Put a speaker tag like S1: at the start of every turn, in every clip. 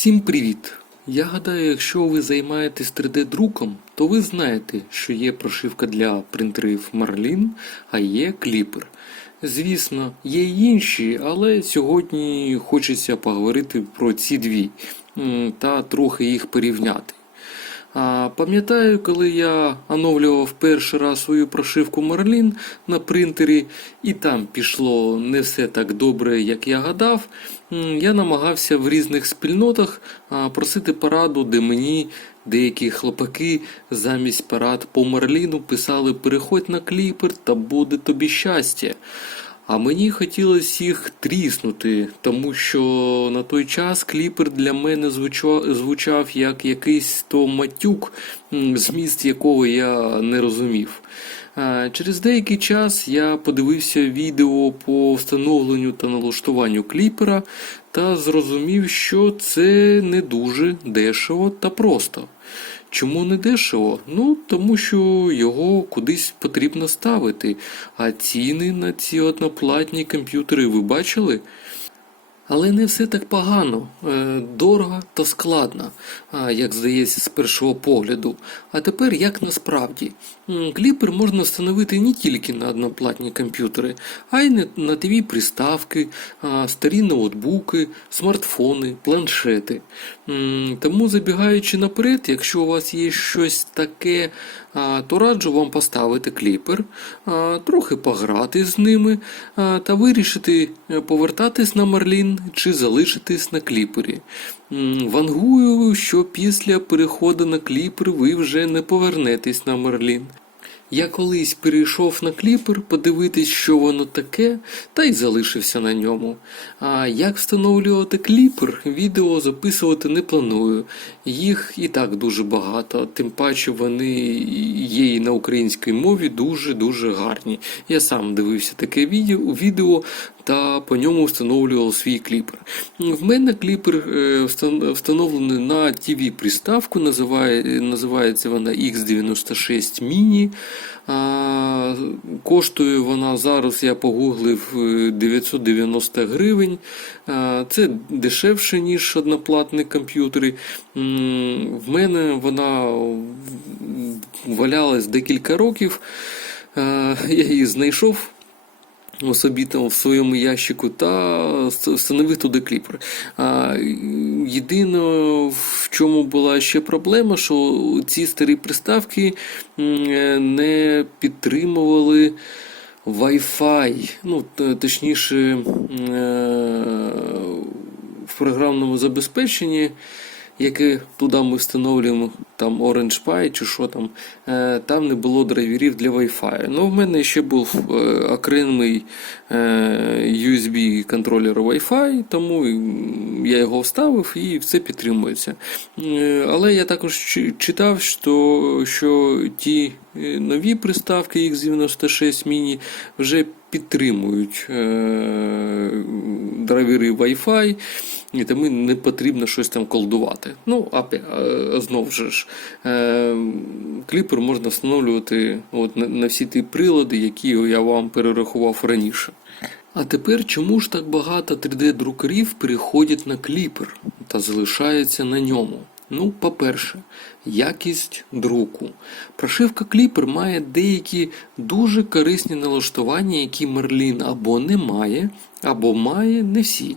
S1: Всім привіт! Я гадаю, якщо ви займаєтесь 3D-друком, то ви знаєте, що є прошивка для принтерів Marlin, а є кліпер. Звісно, є й інші, але сьогодні хочеться поговорити про ці дві та трохи їх порівняти. А, пам'ятаю, коли я оновлював перший раз свою прошивку Marlin на принтері, і там пішло не все так добре, як я гадав, я намагався в різних спільнотах просити пораду, де мені деякі хлопаки замість парад по Марліну писали «Переходь на кліпер та буде тобі щастя». А мені хотілося їх тріснути, тому що на той час кліпер для мене звучав, звучав як якийсь то матюк, зміст якого я не розумів. Через деякий час я подивився відео по встановленню та налаштуванню кліпера та зрозумів, що це не дуже дешево та просто. Чому не дешево? Ну, тому що його кудись потрібно ставити. А ціни на ці одноплатні комп'ютери ви бачили? Але не все так погано, Е, дорого та складно, як здається з першого погляду. А тепер як насправді? Кліпер можна встановити не тільки на одноплатні комп'ютери, а й на- ТВ приставки, старі ноутбуки, смартфони, планшети. Тому забігаючи наперед, якщо у вас є щось таке, то раджу вам поставити кліпер, трохи пограти з ними та вирішити е, повертатись на Марлін чи залишитись на кліпері. Вангую, що після переходу на кліпер ви вже не повернетесь на Марлін. Я колись перейшов на кліпер подивитись, що воно таке, та й залишився на ньому. А як встановлювати кліпер, відео записувати не планую. Їх і так дуже багато, тим паче вони є і на українській мові дуже-дуже гарні. Я сам дивився таке відео, та по ньому встановлював свій кліпер. В мене кліпер е, встановлений на TV приставку, називає, називається вона X96 Mini. А, коштує вона зараз, я погуглив е, 990 гривень. А, це дешевше, ніж одноплатні комп'ютери. В мене вона валялась декілька років. Я її знайшов собі там в своєму ящику та встановив туди кліпер. А, єдине, в чому була ще проблема, що ці старі приставки не підтримували Wi-Fi, ну, точніше, е, в програмному забезпеченні яке туди ми встановлюємо там Orange Pi чи що там, е, там не було драйверів для Wi-Fi. Ну, в мене ще був е, окремий е, USB контролер Wi-Fi, тому я його вставив і все підтримується. Але я також читав, що, що ті нові приставки X96 Mini вже підтримують е, драйвери Wi-Fi, і тому не потрібно щось там колдувати. Ну, опять, е, знов ж, е, кліпер можна встановлювати от, на всі ті прилади, які я вам перерахував раніше. А тепер чому ж так багато 3D-друкарів переходять на кліпер та залишаються на ньому? Ну, по-перше, якість друку. Прошивка Clipper має деякі дуже корисні налаштування, які Merlin або не має, або має не всі.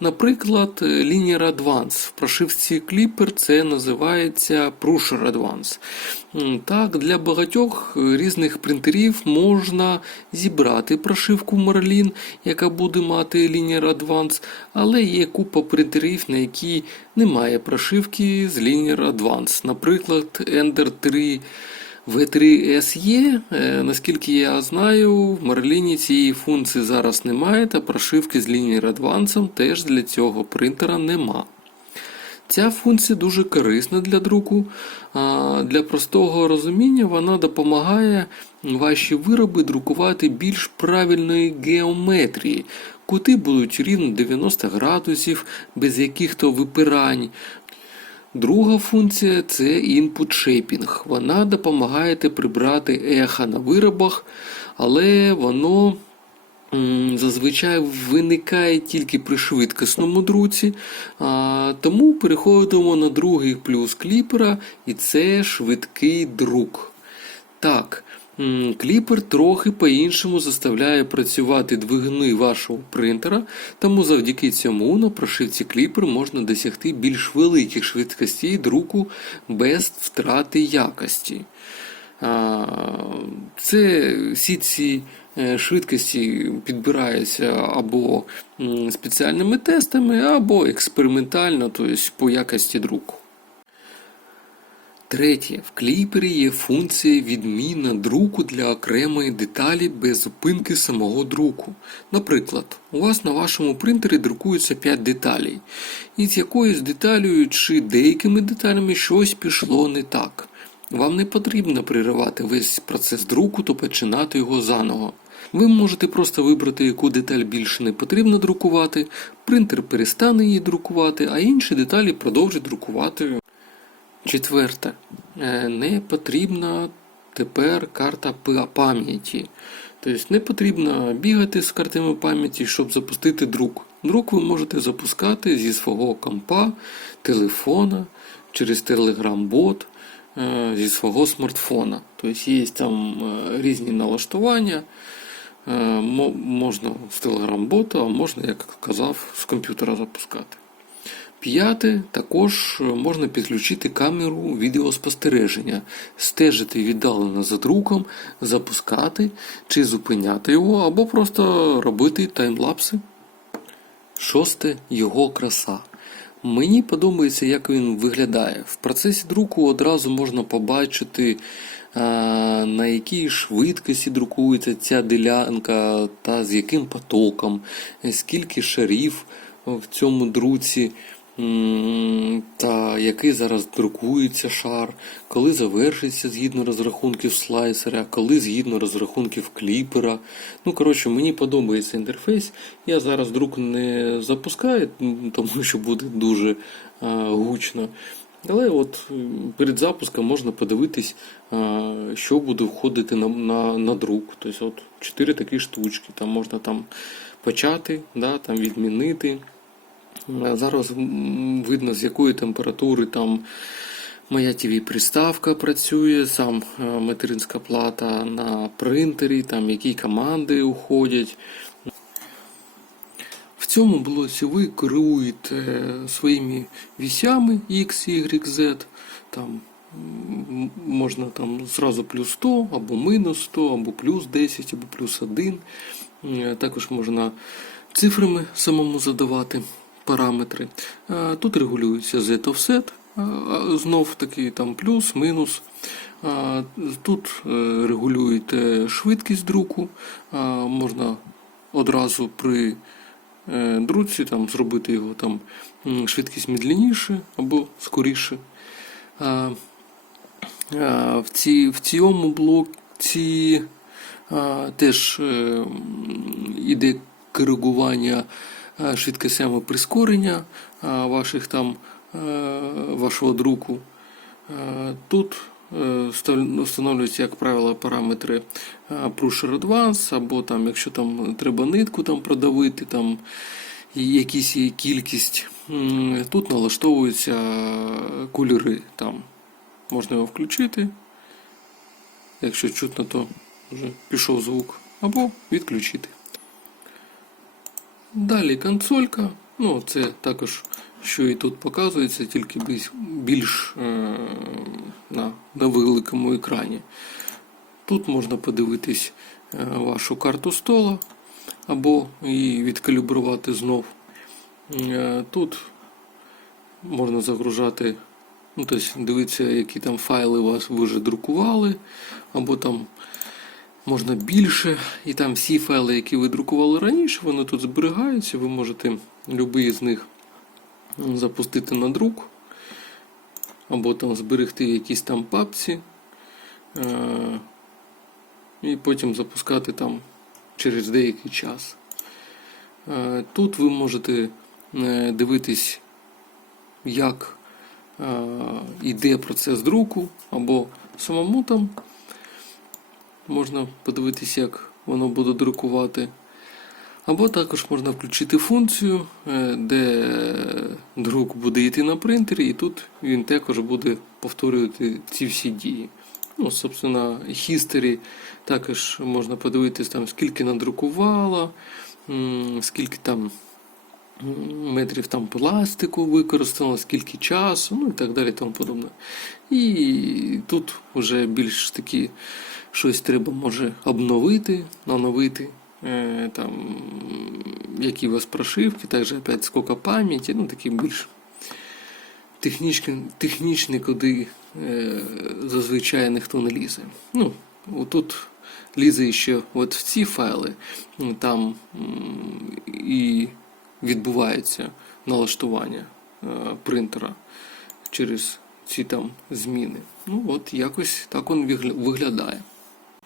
S1: Наприклад, Linear Advance. В прошивці Clipper це називається Prusher Advance. Так, для багатьох різних принтерів можна зібрати прошивку Merlin, яка буде мати Linear Advance, але є купа принтерів, на які немає прошивки з Linear Advance. Наприклад, Ender 3 V3 SE, е, наскільки я знаю, в Марліні цієї функції зараз немає, та прошивки з Linear Advance теж для цього принтера нема. Ця функція дуже корисна для друку. Для простого розуміння вона допомагає ваші вироби друкувати більш правильної геометрії. Кути будуть рівно 90 градусів, без яких-то випирань. Друга функція це input shaping. Вона допомагає прибрати ехо на виробах, але воно зазвичай виникає тільки при швидкісному друці, тому переходимо на другий плюс кліпера, і це швидкий друк. Так, кліпер трохи по-іншому заставляє працювати двигуни вашого принтера, тому завдяки цьому на прошивці кліпер можна досягти більш великих швидкостей друку без втрати якості. Це всі ці е, швидкості підбираються або спеціальними тестами, або експериментально, тобто по якості друку. Третє. В кліпері є функція відміна друку для окремої деталі без зупинки самого друку. Наприклад, у вас на вашому принтері друкується 5 деталей, і з якоюсь деталею чи деякими деталями щось пішло не так. Вам не потрібно переривати весь процес друку та починати його заново. Ви можете просто вибрати, яку деталь більше не потрібно друкувати, принтер перестане її друкувати, а інші деталі продовжить друкувати. Четверте. Е, Не потрібна тепер карта пам'яті. Тобто не потрібно бігати з картами пам'яті, щоб запустити друк. Друк ви можете запускати зі свого компа, телефона, через Telegram-бот, е, зі свого смартфона. Тобто є там е, різні налаштування. Можна з Telegram-бота, а можна, як казав, з комп'ютера запускати. П'яте, також можна підключити камеру відеоспостереження, стежити віддалено за друком, запускати чи зупиняти його, або просто робити таймлапси. Шосте його краса. Мені подобається, як він виглядає. В процесі друку одразу можна побачити, на якій швидкості друкується ця ділянка та з яким потоком, е, скільки шарів в цьому друці, та який зараз друкується шар, коли завершиться згідно розрахунків слайсера, коли згідно розрахунків кліпера. Ну, коротше, мені подобається інтерфейс. Я зараз друк не запускаю, тому що буде дуже гучно. Але от перед запуском можна подивитись, що буде входити на, на, на друк. Тобто от 4 такі штучки. Там можна там почати, да, там відмінити. Е, Зараз видно, з якої температури там моя tv приставка працює, сам е, материнська плата на принтері, там які команди уходять. В цьому блоці ви керуєте своїми вісями X, Y, Z. Там можна там зразу плюс 100, або мінус 100, або плюс 10, або плюс 1. Е, Також можна цифрами самому задавати параметри. Е, Тут регулюється Z-offset, е, а знов таки там плюс, мінус. Тут е, регулюєте швидкість друку, можна одразу при е, друці там, зробити його там швидкість медленніше або скоріше. В, ці, в цьому блоці теж е, іде коригування а, швидкостями прискорення ваших там, е, вашого друку. Е, Тут е, встановлюються, як правило, параметри е, Prusher Advance, або там, якщо там треба нитку там продавити, там якісь кількість. Тут налаштовуються кольори. Там можна його включити. Якщо чутно, то вже пішов звук, або відключити. Далі консолька. Ну, це також, що і тут показується, тільки більш, е, на, на великому екрані. Тут можна подивитись е, вашу карту стола або її відкалібрувати знов. Е, тут можна загружати, ну, тобто дивитися, які там файли вас ви вже друкували, або там можна більше, і там всі файли, які ви друкували раніше, вони тут зберігаються. Ви можете будь-який з них запустити на друк, або там зберегти в якійсь там папці, е, і потім запускати там через деякий час. Е, Тут ви можете е, дивитись, як йде процес друку, або самому там можна подивитися, як воно буде друкувати. Або також можна включити функцію, е, де друк буде йти на принтері, і тут він також буде повторювати ці всі дії. Ну, собственно, history також можна подивитись, там, скільки надрукувало, скільки там метрів там пластику використано, скільки часу, ну і так далі, тому подобне. І тут вже більш такі щось треба може обновити, оновити. Е, там, які у вас прошивки, також опять сколько пам'яті, ну такі більш технічні, технічні, куди е, зазвичай ніхто не лізе. Ну, отут лізе ще от в ці файли, там і відбувається налаштування е, принтера через ці там зміни. Ну от якось так він виглядає.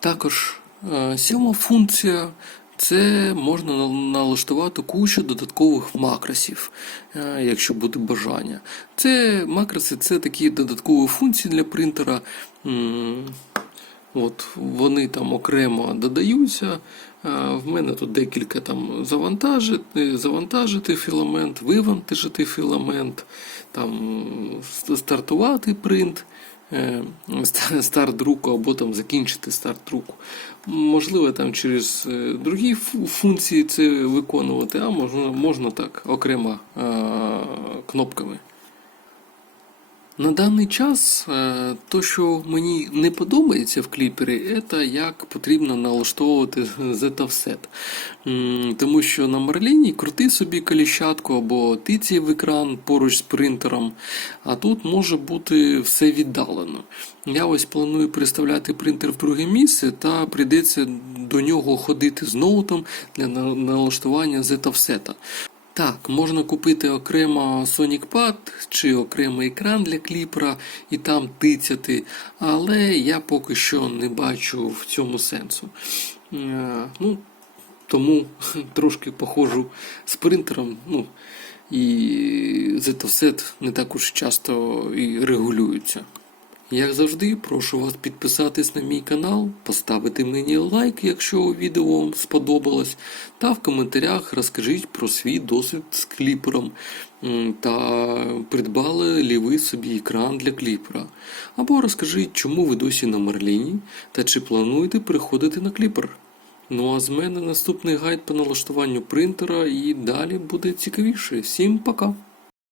S1: Також е, сьома функція це можна налаштувати кучу додаткових макросів, е, якщо буде бажання. Це макроси це такі додаткові функції для принтера. От вони там окремо додаються. Е, В мене тут декілька там завантажити, завантажити філамент, вивантажити філамент, там стартувати принт, старт друку або там закінчити старт друку. Можливо, там через е, другі фу- функції це виконувати, а можна, можна так окремо е, кнопками. На даний час е, то, що мені не подобається в кліпері, це як потрібно налаштовувати Z-offset. Тому що на Марліні крути собі коліщатку або тиці в екран поруч з принтером, а тут може бути все віддалено. Я ось планую переставляти принтер в друге місце та прийдеться до нього ходити з ноутом для налаштування Z-offset. Так, можна купити окремо Sonic Pad чи окремий екран для кліпера і там тицяти, але я поки що не бачу в цьому сенсу. Е, Ну, тому трошки походжу з принтером, ну, і Z-offset не так уж часто і регулюється. Як завжди, прошу вас підписатись на мій канал, поставити мені лайк, якщо відео вам сподобалось, та в коментарях розкажіть про свій досвід з кліпером та придбали лі ви собі екран для кліпера. Або розкажіть, чому ви досі на Марліні та чи плануєте переходити на кліпер. Ну а з мене наступний гайд по налаштуванню принтера і далі буде цікавіше. Всім пока!